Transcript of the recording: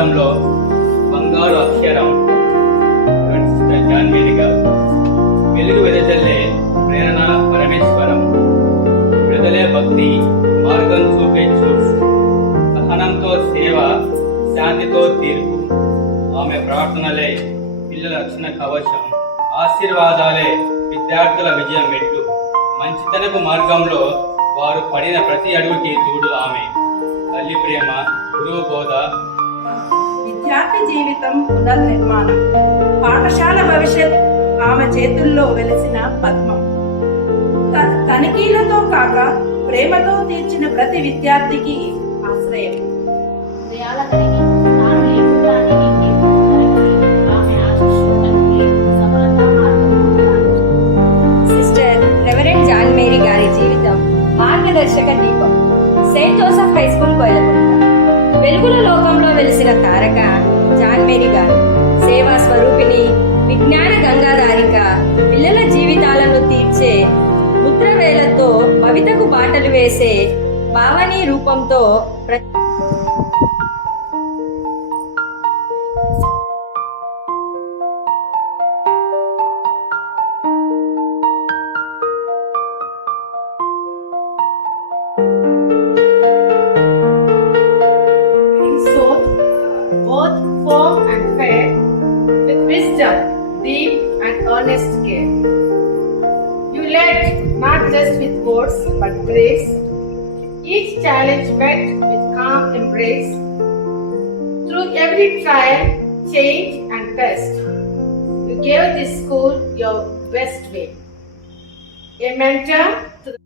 పాఠంలో బంగారు అక్షరం సిస్టర్ జాన్ మేరీ గారు. వెలుగు వెదజల్లే ప్రేరణ పరమేశ్వరం, విడుదలే భక్తి మార్గం చూపే చూపు, సహనంతో సేవ శాంతితో తీర్పు. ఆమె ప్రార్థనలే పిల్లల రక్షణ కవచం, ఆశీర్వాదాలే విద్యార్థుల విజయం మెట్టు. మంచితనపు మార్గంలో వారు పడిన ప్రతి అడుగుకి తోడు ఆమె. తల్లి ప్రేమ, గురువు బోధ. విద్యార్థి జీవితం పునర్నిర్మాణం, పాఠశాల భవిష్యత్ ఆమె చేతుల్లో వెలిసిన పద్మం. తనిఖీలతో కాక ప్రేమతో తీర్చిన ప్రతి విద్యార్థికి ఆశ్రయం. సిస్టర్ రెవరెండ్ జాన్ మేరీ గారి జీవితం మార్గదర్శక దీపం. Saint Joseph high school Koyalakunta. వెలుగుల లోకంలో వెలిసిన తారక జాన్ మేరీ గారు సేవా స్వరూపిణి, విజ్ఞాన గంగాధారిక, పిల్లల జీవితాలను తీర్చే ముద్రవేలతో భవితకు బాటలు వేసే భావనీ రూపంతో Both firm and fair, with wisdom, deep and earnest care. You led not just with words but grace, each challenge met with calm embrace. Through every trial, change and test, you gave this school your best way. A mentor to the